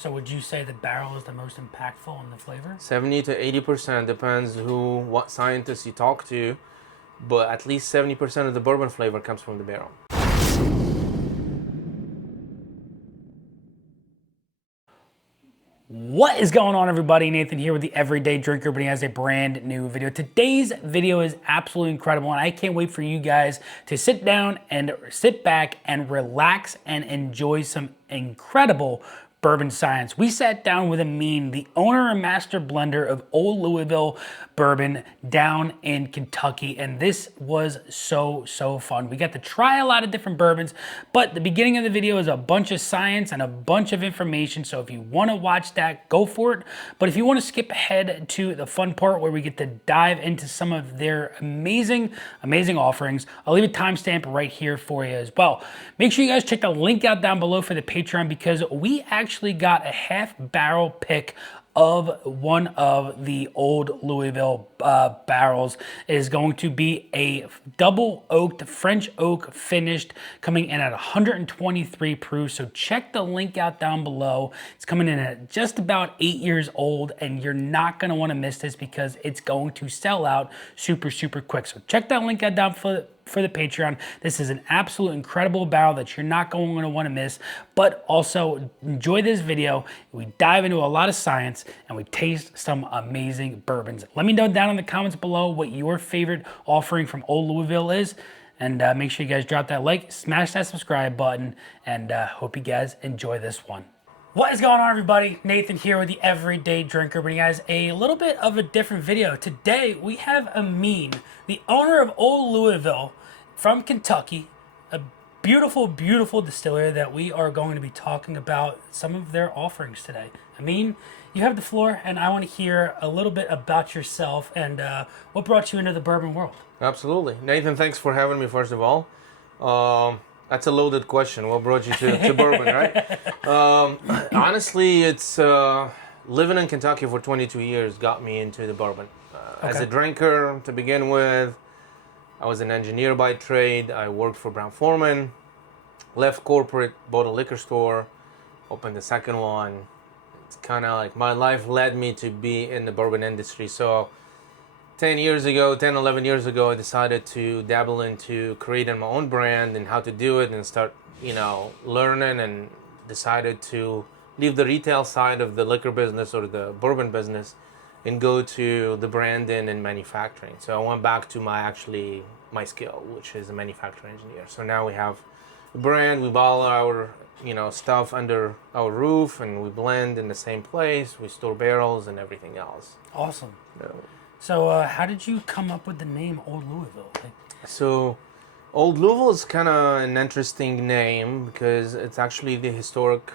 So would you say the barrel is the most impactful in the flavor? 70 to 80% depends what scientist you talk to, but at least 70% of the bourbon flavor comes from the barrel. What is going on, everybody? Nathan here with the Everyday Drinker, but he has a brand new video. Today's video is absolutely incredible, and I can't wait for you guys to sit back and relax and enjoy some incredible bourbon science. We sat down with Amin, the owner and master blender of Old Louisville Bourbon down in Kentucky, and this was so fun. We got to try a lot of different bourbons, but the beginning of the video is a bunch of science and a bunch of information, so if you want to watch that, go for it. But if you want to skip ahead to the fun part where we get to dive into some of their amazing offerings, I'll leave a timestamp right here for you as well. Make sure you guys check the link out down below for the Patreon, because we actually got a half barrel pick of one of the Old Louisville barrels. It is going to be a double oaked French oak finished, coming in at 123 proof. So check the link out down below. It's coming in at just about 8 years old, and you're not going to want to miss this because it's going to sell out super quick. So check that link out down for the Patreon. This is an absolute incredible barrel that you're not going to want to miss, but also enjoy this video. We dive into a lot of science and we taste some amazing bourbons. Let me know down in the comments below what your favorite offering from Old Louisville is, and make sure you guys drop that like, smash that subscribe button, and hope you guys enjoy this one. What is going on, everybody? Nathan here with the Everyday Drinker, bringing you guys a little bit of a different video. Today we have Amin, the owner of Old Louisville from Kentucky, a beautiful distillery that we are going to be talking about some of their offerings today. Amin, you have the floor, and I want to hear a little bit about yourself and what brought you into the bourbon world. Absolutely. Nathan, thanks for having me, first of all. That's a loaded question. What brought you to bourbon, right? Honestly, it's living in Kentucky for 22 years got me into the bourbon. As a drinker, to begin with, I was an engineer by trade. I worked for Brown-Forman, left corporate, bought a liquor store, opened the second one. It's kind of like my life led me to be in the bourbon industry. So 11 years ago, I decided to dabble into creating my own brand and how to do it, and start, learning, and decided to leave the retail side of the liquor business or the bourbon business and go to the branding and manufacturing. So I went back to my skill, which is a manufacturing engineer. So now we have a brand, we buy all our stuff under our roof, and we blend in the same place, we store barrels and everything else. Awesome. So how did you come up with the name Old Louisville? So Old Louisville is kind of an interesting name because it's actually the historic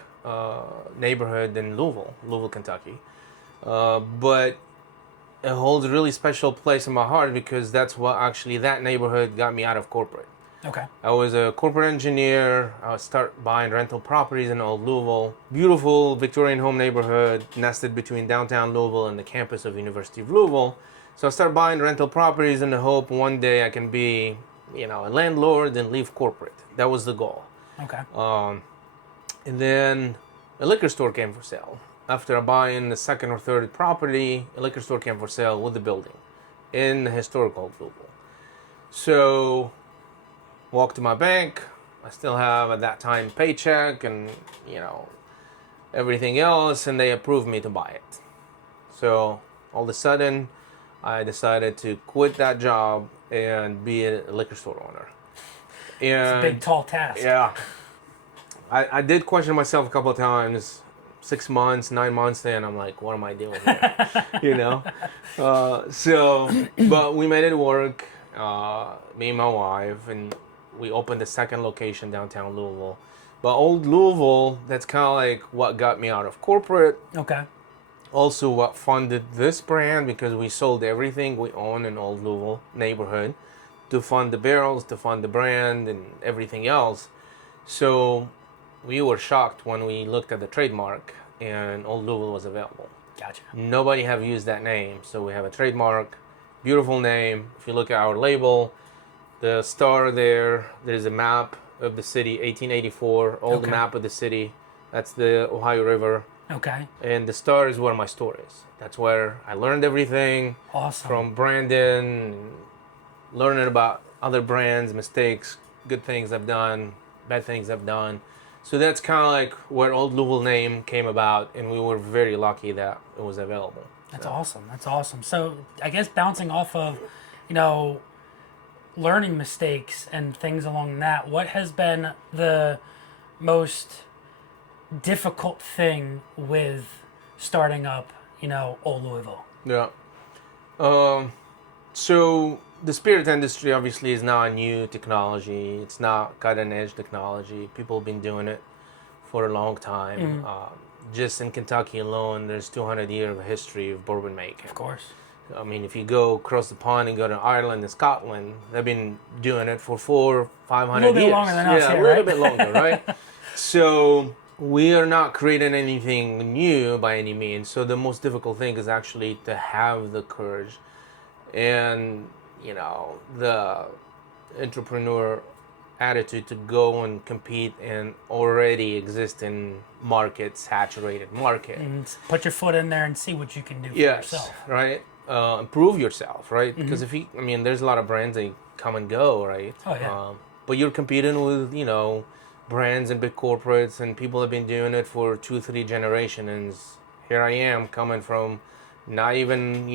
neighborhood in Louisville, Kentucky. But it holds a really special place in my heart because that's what actually that neighborhood got me out of corporate. Okay. I was a corporate engineer. I started buying rental properties in Old Louisville. Beautiful Victorian home neighborhood nested between downtown Louisville and the campus of University of Louisville. So I started buying rental properties in the hope one day I can be, a landlord and leave corporate. That was the goal. Okay. And then a liquor store came for sale. After I buy in the second or third property, a liquor store came for sale with the building in the historic Old Louisville. So walked to my bank. I still have at that time paycheck and everything else, and they approved me to buy it. So all of a sudden I decided to quit that job and be a liquor store owner. And it's a big tall task. Yeah. I did question myself a couple of times. 6 months, 9 months then, I'm like, what am I doing here? But we made it work, me and my wife, and we opened the second location downtown Louisville. But Old Louisville, that's kind of like what got me out of corporate. Okay. Also what funded this brand, because we sold everything we own in Old Louisville neighborhood to fund the barrels, to fund the brand and everything else. So we were shocked when we looked at the trademark and Old Louisville was available. Gotcha. Nobody have used that name, so we have a trademark, beautiful name. If you look at our label, the star there's a map of the city, 1884, old map of the city. That's the Ohio River. Okay. And the store is where my store is. That's where I learned everything. Awesome. From Brandon, learning about other brands, mistakes, good things I've done, bad things I've done. So that's kind of like where Old Louisville name came about, and we were very lucky that it was available. That's awesome. That's awesome. So I guess bouncing off of, you know, learning mistakes and things along that, what has been the most difficult thing with starting up, Old Louisville? Yeah. So the spirit industry obviously is not a new technology. It's not cutting edge technology. People have been doing it for a long time. Just in Kentucky alone, there's 200 years of history of bourbon making. Of course. I mean, if you go across the pond and go to Ireland and Scotland, they've been doing it for 400-500 years. A little bit longer than us yeah, here, a little right? bit longer, right? So we are not creating anything new by any means. So the most difficult thing is actually to have the courage and, the entrepreneur attitude to go and compete in already existing market, saturated market. And put your foot in there and see what you can do for yourself. Right. Improve yourself, right? Because there's a lot of brands that come and go, right? Oh, yeah. But you're competing with, brands and big corporates, and people have been doing it for 2-3 generations. And here I am coming from not even,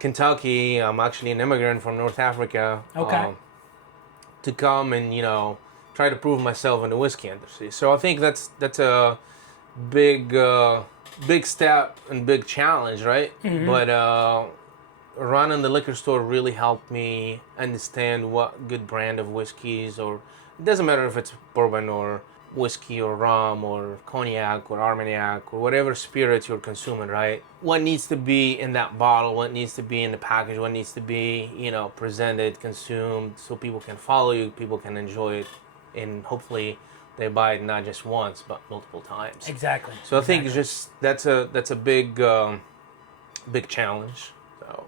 Kentucky. I'm actually an immigrant from North Africa. Okay. To come and, try to prove myself in the whiskey industry. So I think that's a big step and big challenge, right? But running the liquor store really helped me understand what good brand of whiskeys, or it doesn't matter if it's bourbon or whiskey or rum or cognac or armagnac or whatever spirit you're consuming, right? What needs to be in that bottle, what needs to be in the package, what needs to be, presented, consumed, so people can follow you, people can enjoy it, and hopefully they buy it not just once but multiple times. Exactly. So I think it's just that's a big challenge. So.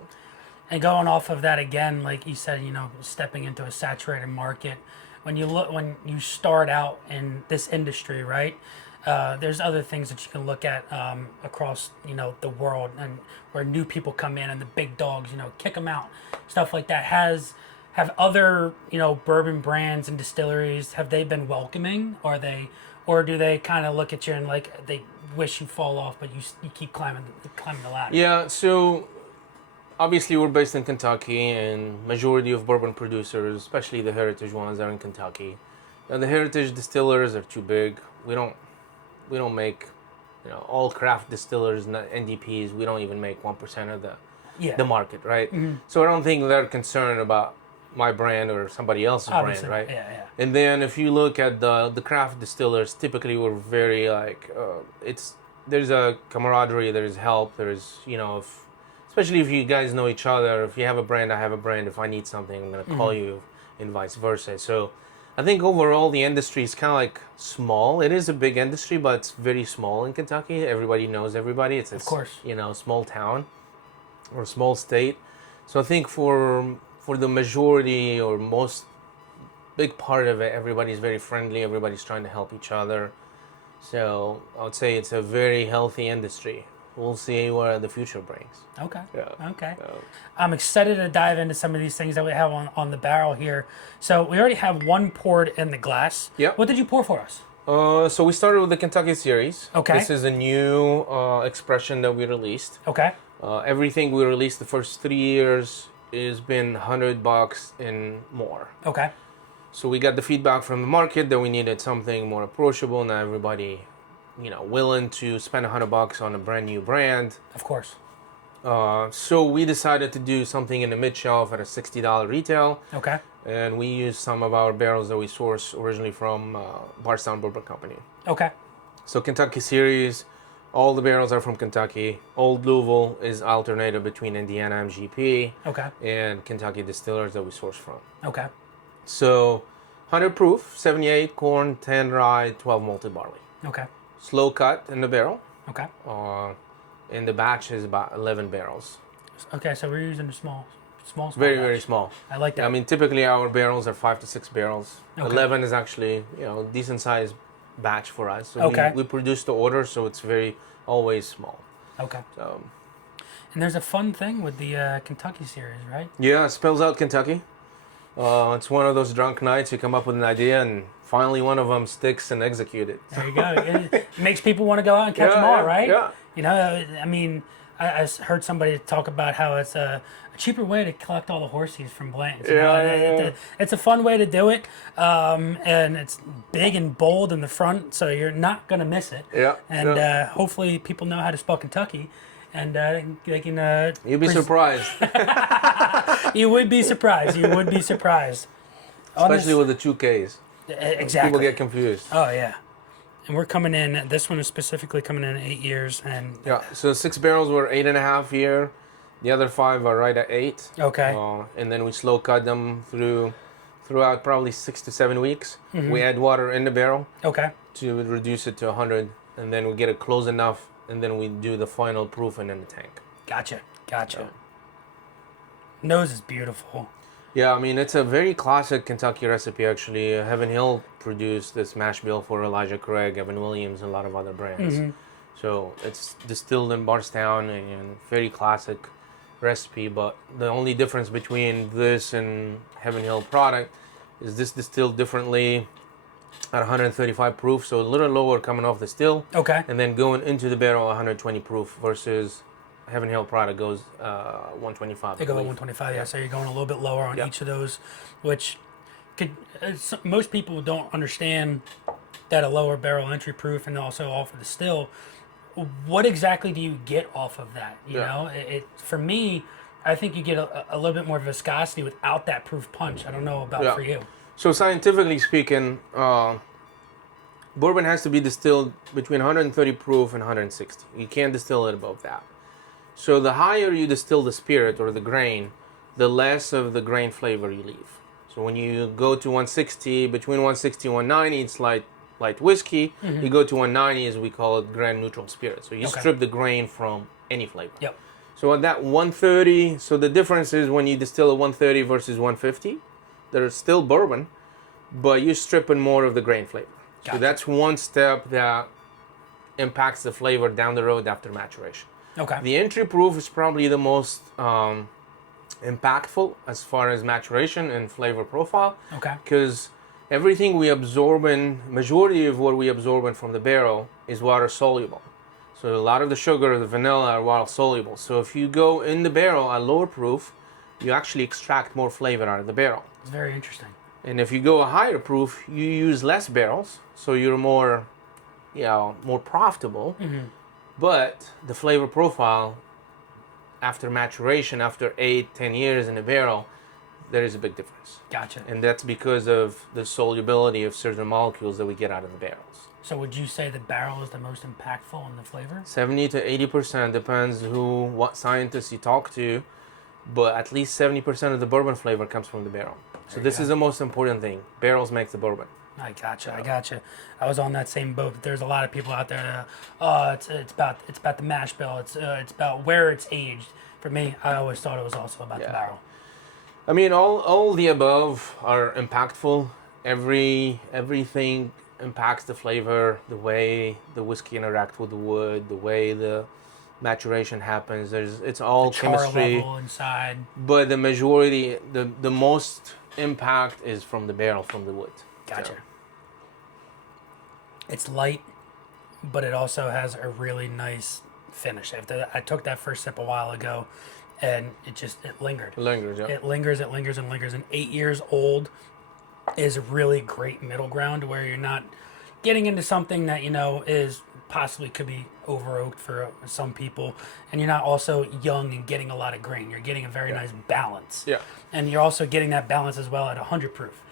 And going off of that again, like you said, stepping into a saturated market. When you start out in this industry, right? There's other things that you can look at across, the world, and where new people come in and the big dogs, kick them out, stuff like that. Have other, bourbon brands and distilleries, have they been welcoming? Or do they kind of look at you and like they wish you fall off, but you keep climbing the ladder? Yeah. So. Obviously, we're based in Kentucky, and majority of bourbon producers, especially the heritage ones, are in Kentucky. And the heritage distillers are too big. We don't make, all craft distillers, NDPs. We don't even make 1% of the market, right? So I don't think they're concerned about my brand or somebody else's Obviously, brand, right? Yeah. And then if you look at the craft distillers, typically we're very there's a camaraderie, there's help, there's especially if you guys know each other. If you have a brand, I have a brand. If I need something, I'm going to call you, and vice versa. So I think overall the industry is kind of like small. It is a big industry, but it's very small in Kentucky. Everybody knows everybody. It's of course, small town or small state. So I think for the majority or most big part of it, everybody's very friendly. Everybody's trying to help each other. So I would say it's a very healthy industry. We'll see where the future brings. Okay. Yeah. Okay. I'm excited to dive into some of these things that we have on the barrel here. So we already have one poured in the glass. Yep. What did you pour for us? So we started with the Kentucky series. Okay. This is a new expression that we released. Okay. Everything we released the first 3 years has been $100 and more. Okay. So we got the feedback from the market that we needed something more approachable. Not everybody, willing to spend $100 on a brand new brand. Of course. So we decided to do something in the mid shelf at a $60 retail. Okay. And we used some of our barrels that we sourced originally from Bardstown Bourbon Company. Okay. So Kentucky series, all the barrels are from Kentucky. Old Louisville is alternated between Indiana MGP Okay. and Kentucky distillers that we source from. Okay. So 100 proof, 78 corn, 10 rye, 12 malted barley. Okay. Slow cut in the barrel. Okay. And the batch is about 11 barrels. Okay, so we're using a small Very, batch. very small. I like that. I mean, typically our barrels are 5 to 6 barrels. Okay. 11 is actually, decent sized batch for us. So Okay. we produce the order, so it's always small. Okay. So And there's a fun thing with the Kentucky series, right? yeah, it spells out Kentucky. It's one of those drunk nights you come up with an idea and finally one of them sticks and execute it. There you go. It makes people want to go out and catch them all, right? Yeah. You know, I mean, I heard somebody talk about how it's a cheaper way to collect all the horsies from Blanton's. You know? It's a fun way to do it, and it's big and bold in the front, so you're not going to miss it. Yeah. And hopefully people know how to spell Kentucky, and they can... You'd be surprised. You would be surprised. You would be surprised. Especially with the 2Ks. Exactly. People get confused. Oh, yeah. And we're coming in, this one is specifically coming in 8 years. And Yeah, so 6 barrels were 8.5 year. The other 5 are right at 8. Okay. And then we slow cut them throughout probably 6 to 7 weeks. Mm-hmm. We add water in the barrel Okay. to reduce it to 100. And then we get it close enough. And then we do the final proofing in the tank. Gotcha. Yeah. Nose is beautiful. Yeah, I mean, it's a very classic Kentucky recipe, actually. Heaven Hill produced this mash bill for Elijah Craig, Evan Williams, and a lot of other brands. Mm-hmm. So it's distilled in Bardstown and very classic recipe. But the only difference between this and Heaven Hill product is this distilled differently at 135 proof, so a little lower coming off the still. Okay. And then going into the barrel 120 proof versus Heaven Hill product goes 125. They go at 125, yeah. So you're going a little bit lower on Yeah. each of those, which most people don't understand that a lower barrel entry proof and also offer the still. What exactly do you get off of that? You know, for me, I think you get a little bit more viscosity without that proof punch. I don't know about for you. So scientifically speaking, bourbon has to be distilled between 130 proof and 160. You can't distill it above that. So the higher you distill the spirit or the grain, the less of the grain flavor you leave. So when you go to 160, between 160 and 190, it's light whiskey. Mm-hmm. You go to 190, as we call it, grain neutral spirit. So you strip the grain from any flavor. Yep. So at that 130, so the difference is when you distill at 130 versus 150, they're still bourbon, but you're stripping more of the grain flavor. Gotcha. So that's one step that impacts the flavor down the road after maturation. Okay. The entry proof is probably the most impactful as far as maturation and flavor profile. Okay. Because everything we absorb majority of what we absorb from the barrel is water soluble. So a lot of the sugar, the vanilla are water soluble. So if you go in the barrel at lower proof, you actually extract more flavor out of the barrel. It's very interesting. And if you go a higher proof, you use less barrels, so you're more profitable. Mm-hmm. But the flavor profile after maturation, after 8-10 years in a barrel, there is a big difference. Gotcha. And that's because of the solubility of certain molecules that we get out of the barrels. So would you say the barrel is the most impactful in the flavor? 70 to 80% depends what scientists you talk to, but at least 70% of the bourbon flavor comes from the barrel. So this is the most important thing. Barrels make the bourbon. I gotcha. I was on that same boat. But there's a lot of people out there. It's about the mash bill. It's about where it's aged. For me, I always thought it was also about the barrel. I mean, all the above are impactful. Everything impacts the flavor, the way the whiskey interacts with the wood, the way the maturation happens. It's all the chemistry. char level inside. But the majority, the most impact is from the barrel, from the wood. Gotcha. So. It's light, but it also has a really nice finish. I took that first sip a while ago, and it lingered. It lingers, yeah. It lingers. And 8 years old is a really great middle ground where you're not getting into something that is possibly could be over oaked for some people, and you're not also young and getting a lot of grain. You're getting a very nice balance. Yeah. And you're also getting that balance as well at 100 proof.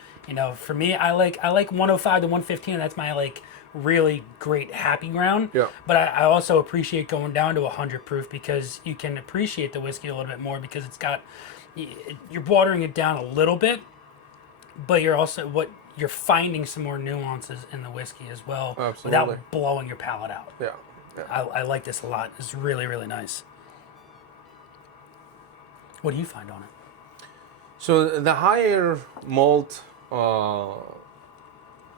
For me, I like 105 to 115. That's my really great happy ground. Yeah. But I also appreciate going down to 100 proof because you can appreciate the whiskey a little bit more because you're watering it down a little bit, but you're finding some more nuances in the whiskey as well. Absolutely. Without blowing your palate out. Yeah. I like this a lot. It's really, really nice. What do you find on it? So the higher malt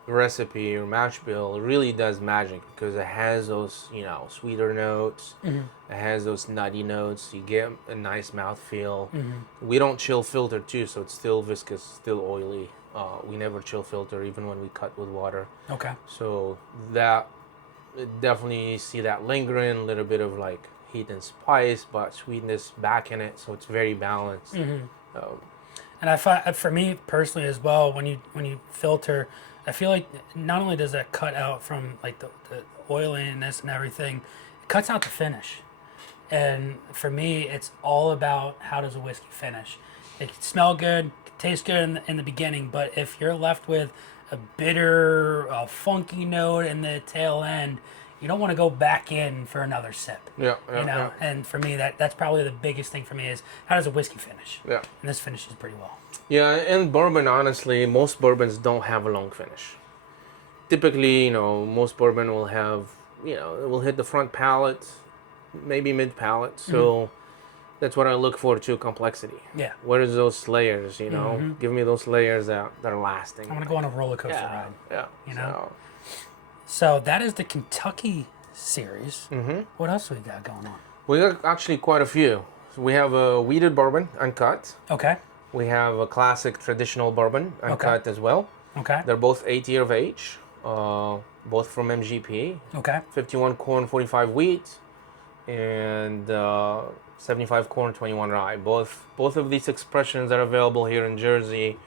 recipe or mash bill really does magic because it has those, sweeter notes. It has those nutty notes. You get a nice mouthfeel. We don't chill filter too, so it's still viscous, still oily. We never chill filter even when we cut with water. Okay. So that definitely see that lingering, a little bit of like heat and spice, but sweetness back in it, so it's very balanced. And I find, for me personally as well, when you filter, I feel like not only does that cut out from like the oiliness and everything, it cuts out the finish. And for me, it's all about how does a whiskey finish. It can smell good, taste good in the beginning, but if you're left with a bitter, funky note in the tail end, you don't want to go back in for another sip. Yeah. And for me, that's probably the biggest thing for me is how does a whiskey finish? Yeah. And this finishes pretty well. Yeah, and bourbon, honestly, most bourbons don't have a long finish. Typically, most bourbon will have, it will hit the front palate, maybe mid palate. So that's what I look for too, complexity. Yeah. What is those layers, Give me those layers that are lasting. I want to go on a roller coaster ride. Yeah. So that is the Kentucky series. What else do we got going on? We got actually quite a few. So we have a wheated bourbon, uncut. Okay. We have a classic traditional bourbon, uncut as well. Okay. They're both 8 year of age, both from MGP. Okay. 51 corn, 45 wheat, and 75 corn, 21 rye. Both of these expressions are available here in Jersey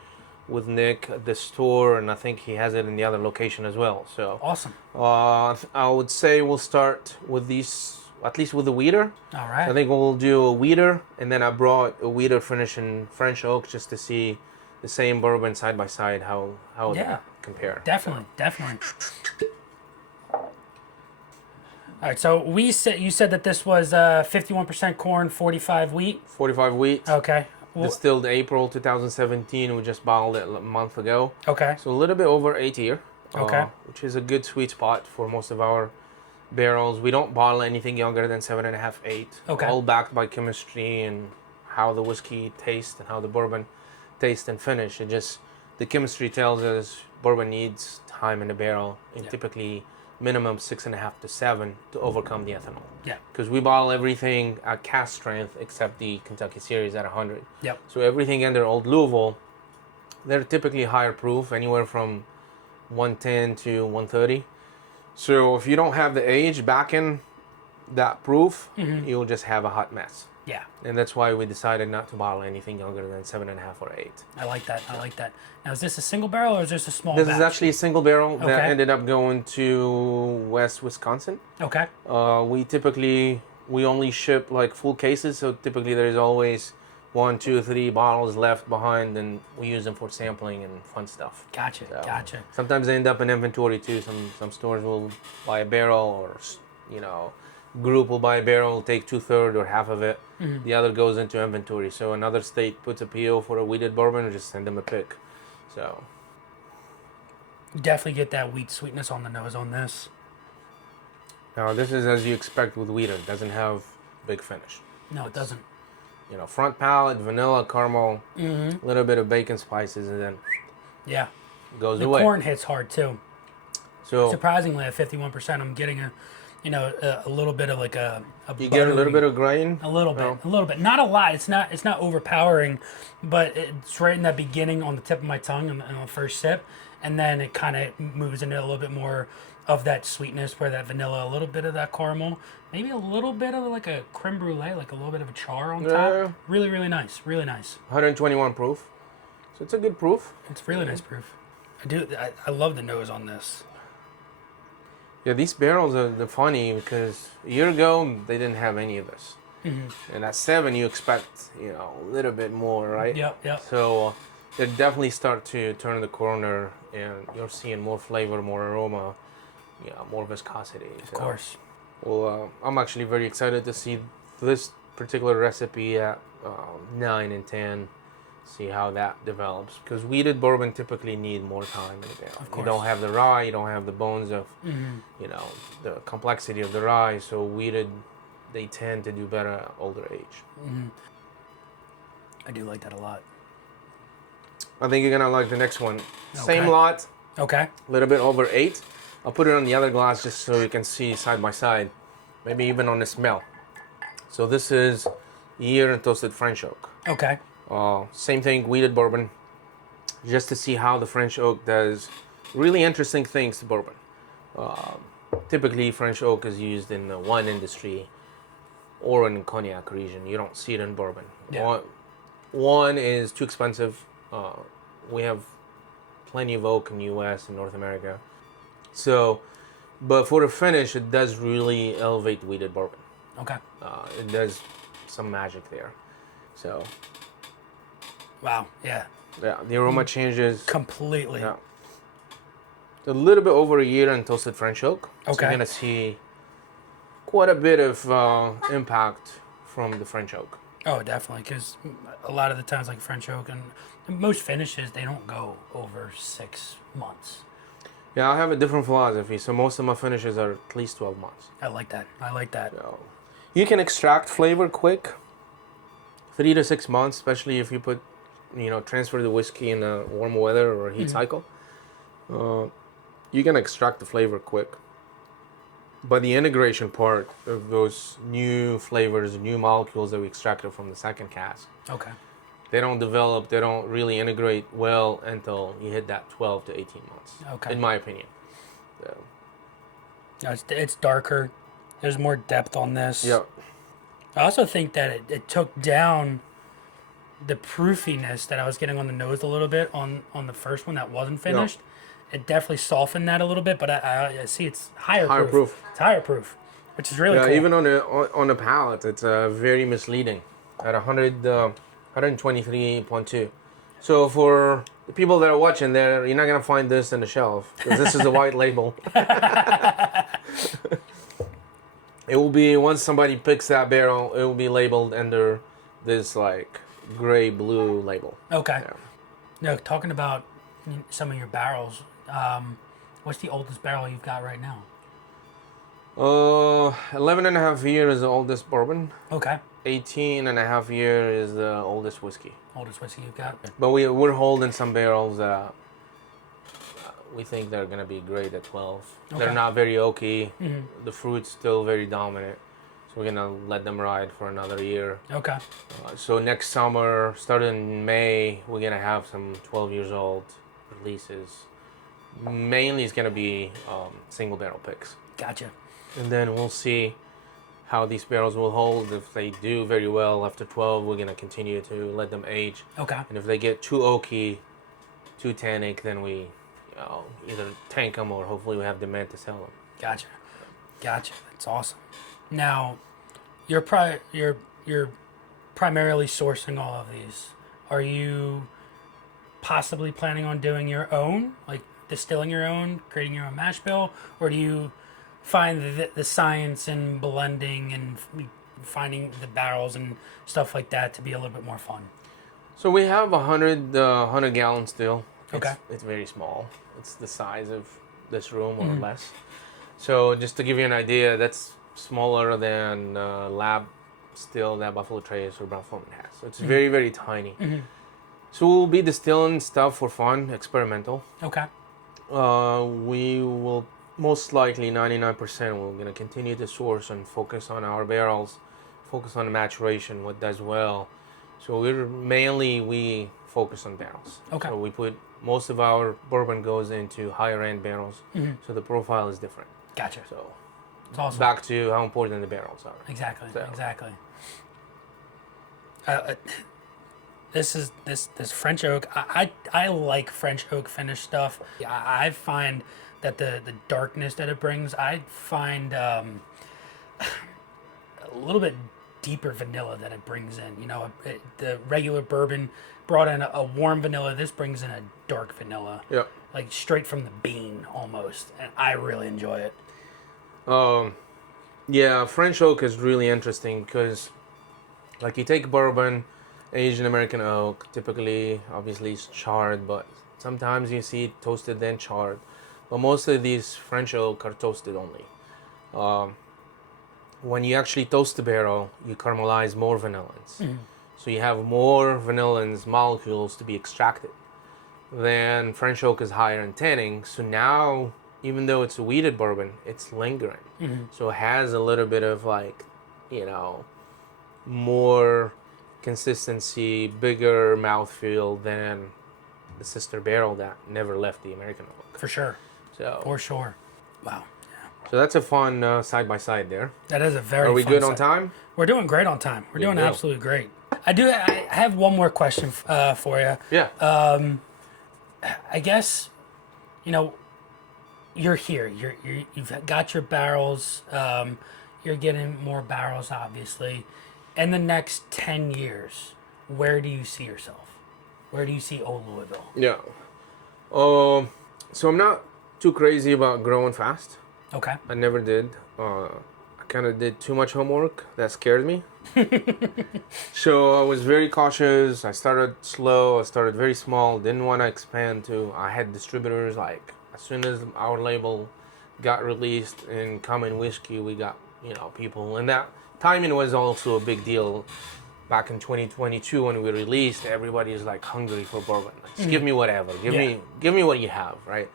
with Nick at the store, and I think he has it in the other location as well. So awesome. I would say we'll start with these, at least with the wheater. All right. I think we'll do a wheater, and then I brought a wheater finish in French oak just to see the same bourbon side by side, how they compare. Definitely. All right, so you said that this was 51% corn, 45 wheat. 45 wheat. Okay. Distilled April 2017. We just bottled it a month ago. Okay. So a little bit over 8 year. Okay. Which is a good sweet spot for most of our barrels. We don't bottle anything younger than 7.5, 8. Okay. All backed by chemistry and how the whiskey tastes and how the bourbon tastes and finish. The chemistry tells us bourbon needs time in the barrel, and typically minimum 6.5 to 7 to overcome the ethanol. Yeah. Because we bottle everything at cask strength except the Kentucky series at 100. Yep. So everything under Old Louisville, they're typically higher proof, anywhere from 110 to 130. So if you don't have the age back in that proof, you'll just have a hot mess. Yeah. And that's why we decided not to bottle anything younger than 7.5 or 8. I like that. Now, is this a single barrel or is this a small This batch? is actually a single barrel that Okay. ended up going to West Wisconsin. Okay. We only ship like full cases, so typically there's always 1, 2, 3 bottles left behind, and we use them for sampling and fun stuff. Gotcha. Sometimes they end up in inventory too. Some stores will buy a barrel, or group will buy a barrel, take 2/3 or half of it. The other goes into inventory. So another state puts a PO for a wheated bourbon, and just send them a pick. So Definitely get that wheat sweetness on the nose on this. now this is as you expect with wheated. It doesn't have big finish. No, it doesn't. Front palate, vanilla, caramel, a little bit of bacon spices, and then Yeah. goes The away. corn hits hard too. So Surprisingly, at 51%, I'm getting a little bit of like a you get a little bit of grain. a little bit, not a lot. It's not overpowering, but it's right in that beginning on the tip of my tongue on the first sip, and then it kind of moves into a little bit more of that sweetness, where that vanilla, a little bit of that caramel, maybe a little bit of like a creme brulee, like a little bit of a char on top. Really, really nice. 121 proof. So it's a good proof. It's really nice proof. I love the nose on this. Yeah, these barrels they're funny because a year ago they didn't have any of this. And at 7 you expect a little bit more, right? Yep. So they definitely start to turn the corner, and you're seeing more flavor, more aroma, more viscosity. Of course. Well, I'm actually very excited to see this particular recipe at 9 and 10. See how that develops, because wheated bourbon typically need more time in the barrel. Of course. You don't have the rye, you don't have the bones of the complexity of the rye, so wheated they tend to do better at older age. I do like that a lot. I think you're gonna like the next one. Okay. Same lot, Okay. A little bit over 8. I'll put it on the other glass just so you can see side by side, maybe even on the smell. So this is year and toasted French oak. Okay. Same thing, wheated bourbon, just to see how the French oak does really interesting things to bourbon. Typically, French oak is used in the wine industry or in cognac region. You don't see it in bourbon. Yeah. One is too expensive. We have plenty of oak in the U.S. and North America. So, but for the finish, it does really elevate wheated bourbon. Okay. It does some magic there. So, Wow. Yeah. yeah, the aroma changes. Completely. Yeah. A little bit over a year in toasted French oak. So Okay. you're going to see quite a bit of impact from the French oak. Oh, definitely. Because a lot of the times, like French oak and most finishes, they don't go over 6 months. Yeah, I have a different philosophy. So most of my finishes are at least 12 months. I like that. I like that. So you can extract flavor quick, 3 to 6 months, especially if you put, transfer the whiskey in a warm weather or heat cycle. You can extract the flavor quick. But the integration part of those new flavors, new molecules that we extracted from the second cask, Okay. they don't develop, they don't really integrate well until you hit that 12 to 18 months, Okay. in my opinion. So, No, it's darker. There's more depth on this. yeah. I also think that it took down the proofiness that I was getting on the nose a little bit on the first one that wasn't finished. It definitely softened that a little bit, but I see it's higher proof. It's higher proof, which is really cool. Even on the palate, it's very misleading at 123.2. So for the people that are watching there, you're not going to find this in the shelf because this is a white label. It will be, once somebody picks that barrel, it will be labeled under this like gray blue label. Okay. Yeah. No, talking about some of your barrels, what's the oldest barrel you've got right now? 11 and a half years is the oldest bourbon. Okay. 18 and a half years is the oldest whiskey. Oldest whiskey you've got? But we're holding some barrels we think they're going to be great at 12. Okay. They're not very oaky. Mm-hmm. The fruit's still very dominant. So we're going to let them ride for another year. Okay. So next summer, starting in May, we're going to have some 12 years old releases. Mainly it's going to be single barrel picks. Gotcha. And then we'll see how these barrels will hold. If they do very well after 12, we're going to continue to let them age. Okay. And if they get too oaky, too tannic, then we either tank them or hopefully we have demand to sell them. Gotcha. That's awesome. Now, you're primarily sourcing all of these. Are you possibly planning on doing your own, like distilling your own, creating your own mash bill, or do you find the science in blending and finding the barrels and stuff like that to be a little bit more fun? So we have 100 gallon still. Okay. It's very small. It's the size of this room or less. So just to give you an idea, that's smaller than lab still that Buffalo Trace or Brown-Forman has. So it's very, very tiny. So we'll be distilling stuff for fun, experimental. Okay. We will most likely 99% we're going to continue to source and focus on our barrels, focus on the maturation, what does well. So we focus on barrels. Okay. So we put most of our bourbon goes into higher end barrels. So the profile is different. Gotcha. So It's awesome. back to how important the barrels are. Exactly. So. Exactly. This French oak. I like French oak finish stuff. I find that the darkness that it brings, I find a little bit deeper vanilla that it brings in. The regular bourbon brought in a warm vanilla. This brings in a dark vanilla. Yeah. Like straight from the bean almost, and I really enjoy it. Yeah, French oak is really interesting because, like, you take bourbon, Asian American oak, typically, obviously, it's charred, but sometimes you see it toasted then charred. But most of these French oak are toasted only. When you actually toast the barrel, you caramelize more vanillins. So you have more vanillins molecules to be extracted. then French oak is higher in tanning. So now, even though it's a wheated bourbon, it's lingering. So it has a little bit of like, you know, more consistency, bigger mouthfeel than the sister barrel that never left the American oak. For sure. So For sure. Wow. So that's a fun side by side there. That is a very. Are we fun good on side. time? We're doing great on time. We're doing deal. absolutely great. I have one more question for you. Yeah. I guess, you know, you're here. You've got your barrels. You're getting more barrels, obviously. In the next 10 years, where do you see yourself? Where do you see Old Louisville? Yeah. So I'm not too crazy about growing fast. Okay. I never did. I kind of did too much homework. That scared me. So I was very cautious. I started slow. I started very small. Didn't want to expand to. I had distributors like as soon as our label got released in Common Whiskey, we got people, and that timing was also a big deal. Back in 2022 when we released, everybody is like hungry for bourbon. Like, just give me whatever. Give me what you have, right?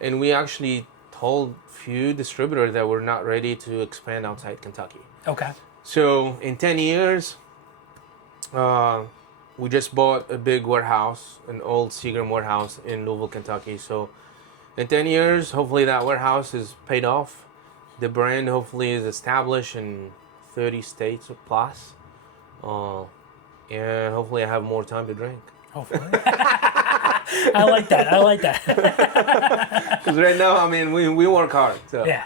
And we actually told few distributors that we're not ready to expand outside Kentucky. Okay. So in 10 years, we just bought a big warehouse, an old Seagram warehouse in Louisville, Kentucky. So in 10 years, hopefully that warehouse is paid off. The brand hopefully is established in 30 states or plus. And hopefully I have more time to drink. Hopefully. I like that. Because right now, I mean, we work hard. So. Yeah.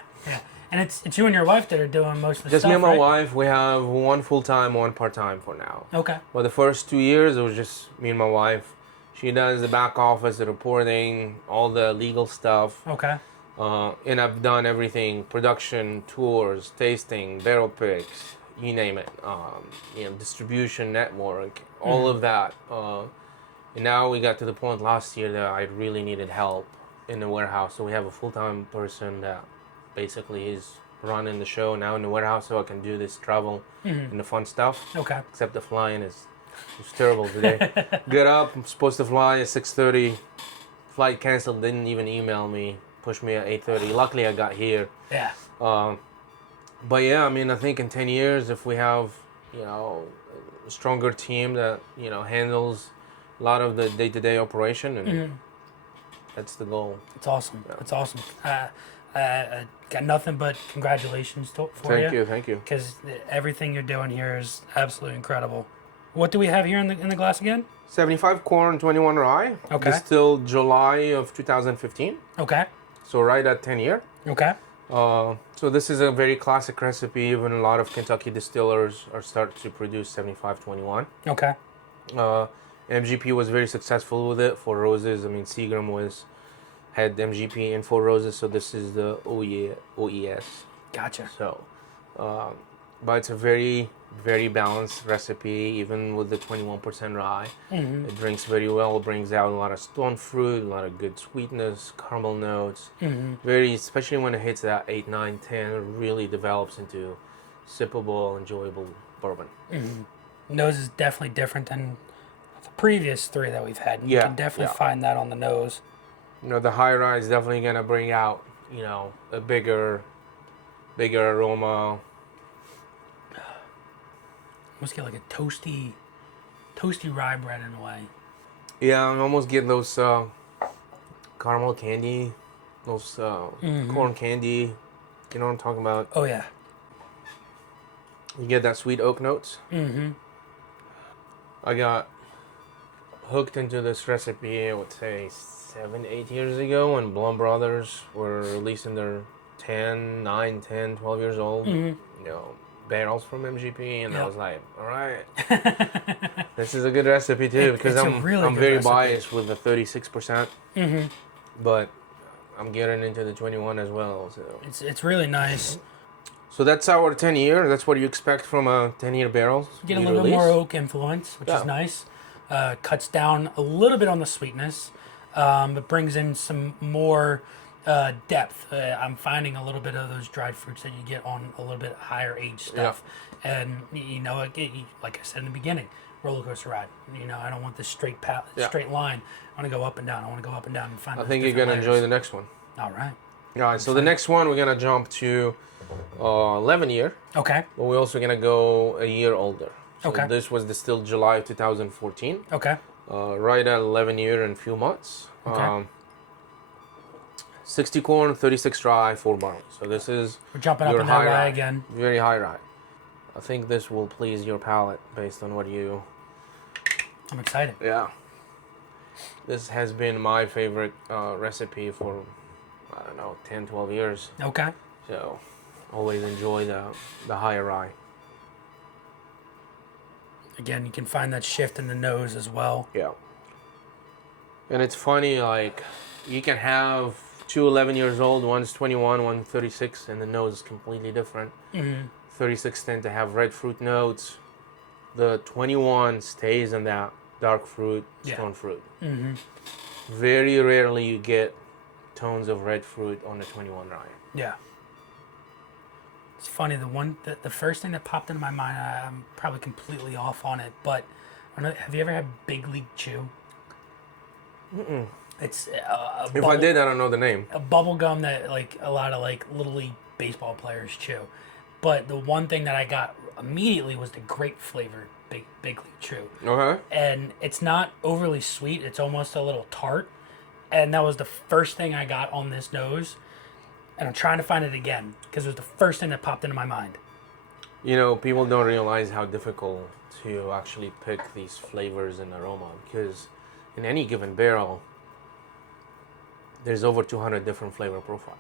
And it's you and your wife that are doing most of the Just stuff, me and my right? wife. We have one full-time, one part-time for now. Okay. But the first 2 years, it was just me and my wife. She does the back office, the reporting, all the legal stuff. Okay. And I've done everything: production, tours, tasting, barrel picks, you name it. Distribution network, all of that. And now we got to the point last year that I really needed help in the warehouse. So we have a full-time person that basically is running the show now in the warehouse, so I can do this travel and the fun stuff. Okay. Except the flying is terrible today. Get up, I'm supposed to fly at 6:30. Flight canceled, didn't even email me. Pushed me at 8:30. Luckily I got here. Yeah. But yeah, I mean, I think in 10 years, if we have, a stronger team that, handles a lot of the day-to-day operation, and that's the goal. It's awesome. Yeah. It's awesome. Got nothing but congratulations for you. Thank you. Because everything you're doing here is absolutely incredible. What do we have here in the glass again? 75 corn, 21 rye. Okay. Distilled July of 2015. Okay. So right at 10 year. Okay. So this is a very classic recipe. Even a lot of Kentucky distillers are starting to produce 75-21. Okay. MGP was very successful with it. 4 Roses. I mean, Seagram had MGP in 4 Roses, so this is the OES. Gotcha. So, but it's a very, very balanced recipe, even with the 21% rye. It drinks very well. It brings out a lot of stone fruit, a lot of good sweetness, caramel notes. Very, especially when it hits that 8, 9, 10, it really develops into sippable, enjoyable bourbon. Nose is definitely different than the previous 3 that we've had. You can definitely find that on the nose. The high rye is definitely gonna bring out, a bigger aroma. Almost get like a toasty rye bread in a way. Yeah, I almost get those caramel candy, those corn candy. You know what I'm talking about? Oh yeah. You get that sweet oak notes. I got hooked into this recipe, I would say 7-8 years ago when Blum Brothers were releasing their 9, 10, 12 years old, barrels from MGP, and I was like, all right, this is a good recipe too, because I'm very biased with the 36%, but I'm getting into the 21 as well. So it's really nice. So that's our 10 year. That's what you expect from a 10-year barrel. Get a little bit more oak influence, which is nice. Cuts down a little bit on the sweetness, but brings in some more depth. I'm finding a little bit of those dried fruits that you get on a little bit higher aged stuff. And like I said in the beginning, roller coaster ride. You know, I don't want this straight straight line. I want to go up and down. I want to go up and down and find. I think you're gonna enjoy the next one. All right. All right. So the next one we're gonna jump to 11 year. Okay. But we're also gonna go a year older. So Okay. This was distilled July of 2014. Okay. Right at 11 year and few months. Okay. 60 corn, 36 dry, 4 barley. So this is We're jumping up your in that high rye rye. again. Very high rye. I think this will please your palate based on what you. I'm excited. Yeah. This has been my favorite recipe for, I don't know, 10, 12 years. Okay. So always enjoy the higher rye. Again, you can find that shift in the nose as well. Yeah. And it's funny, like, you can have two 11 years old, one's 21, one 36, and the nose is completely different. 36 tend to have red fruit notes. The 21 stays in that dark fruit, stone fruit. Very rarely you get tones of red fruit on the 21 rye. Yeah. It's funny, the first thing that popped into my mind, I'm probably completely off on it, but I don't know, have you ever had Big League Chew? It's If I did, I don't know the name. a bubble gum that like a lot of like little league baseball players chew. But the one thing that I got immediately was the grape flavored Big League Chew. Okay. And it's not overly sweet, it's almost a little tart. And that was the first thing I got on this nose. And I'm trying to find it again because it was the first thing that popped into my mind. You know, people don't realize how difficult to actually pick these flavors and aroma because in any given barrel, there's over 200 different flavor profiles.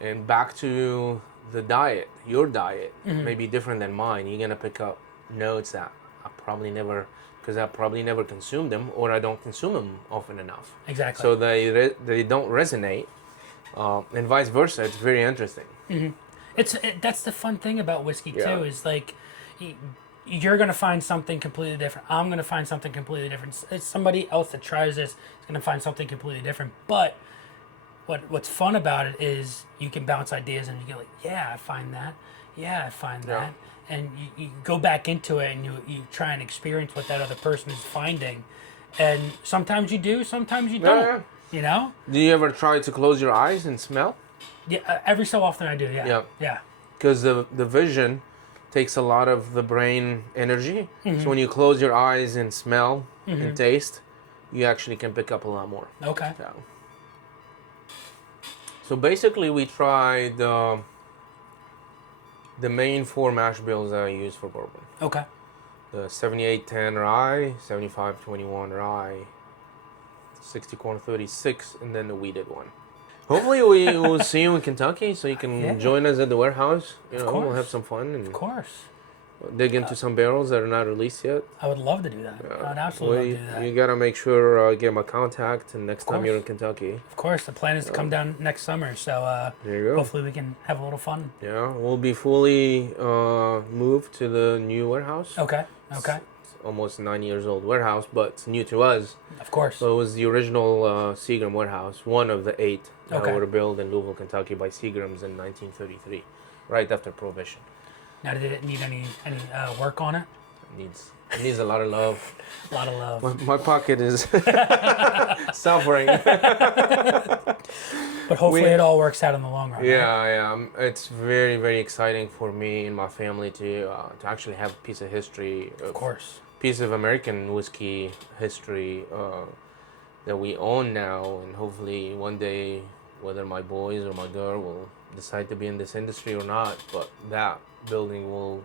And back to the diet, your diet may be different than mine. You're gonna pick up notes that I probably never, because I probably never consumed them or I don't consume them often enough. Exactly. So they don't resonate, and vice versa. It's very interesting. That's the fun thing about whiskey too, Yeah. is like you're gonna find something completely different. I'm gonna find something completely different. It's somebody else that tries this is gonna find something completely different. But what's fun about it is you can bounce ideas and you get like, yeah, I find that. Yeah, I find that. And you go back into it and you try and experience what that other person is finding. And sometimes you do, sometimes you don't. Yeah. You know? Do you ever try to close your eyes and smell? Yeah, every so often I do, yeah. Yeah. Yeah. Because the vision takes a lot of the brain energy. So when you close your eyes and smell and taste, you actually can pick up a lot more. Okay. Yeah. So basically we tried the main 4 mash bills that I use for bourbon. Okay. The 7810 rye, 7521 rye, 60 corn 36, and then the wheated one. Hopefully we will see you in Kentucky so you can join us at the warehouse. You know, we'll have some fun and Of course. dig into some barrels that are not released yet. I would love to do that. I would absolutely love to do that. You gotta make sure get my contact, and next time you're in Kentucky. Of course, the plan is to come down next summer, so There you go. hopefully we can have a little fun. Yeah, we'll be fully moved to the new warehouse. Okay. Okay. It's almost 9 years old warehouse, but it's new to us. Of course. So it was the original Seagram warehouse, one of the 8 that Okay. were built in Louisville, Kentucky by Seagrams in 1933, right after Prohibition. Now, did it need any work on it? It needs a lot of love. A lot of love. My pocket is suffering. But hopefully it all works out in the long run. Right? Yeah. It's very, very exciting for me and my family to actually have a piece of history. Of course. Piece of American whiskey history that we own now, and hopefully one day, whether my boys or my girl will decide to be in this industry or not, but that building will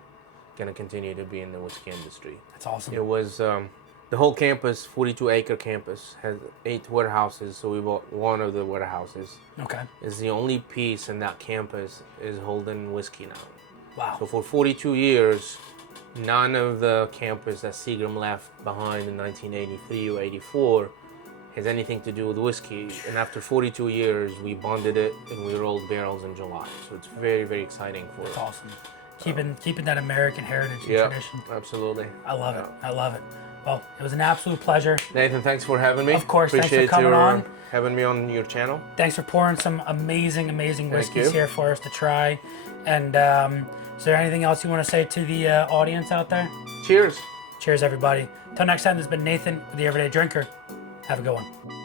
gonna continue to be in the whiskey industry. That's awesome. It was the whole campus, 42-acre campus, has 8 warehouses, so we bought one of the warehouses. Okay. It's the only piece in that campus is holding whiskey now. Wow. So for 42 years, none of the campus that Seagram left behind in 1983 or 84 has anything to do with whiskey. And after 42 years, we bonded it and we rolled barrels in July. So it's very, very exciting for That's us. awesome. Keeping that American heritage and tradition. Absolutely. I love it. I love it. Well, it was an absolute pleasure. Nathan, thanks for having me. Of course, Appreciate thanks for coming on. having me on your channel. Thanks for pouring some amazing whiskeys you. here for us to try. And is there anything else you want to say to the audience out there? Cheers. Cheers, everybody. Till next time, this has been Nathan with the Everyday Drinker. Have a good one.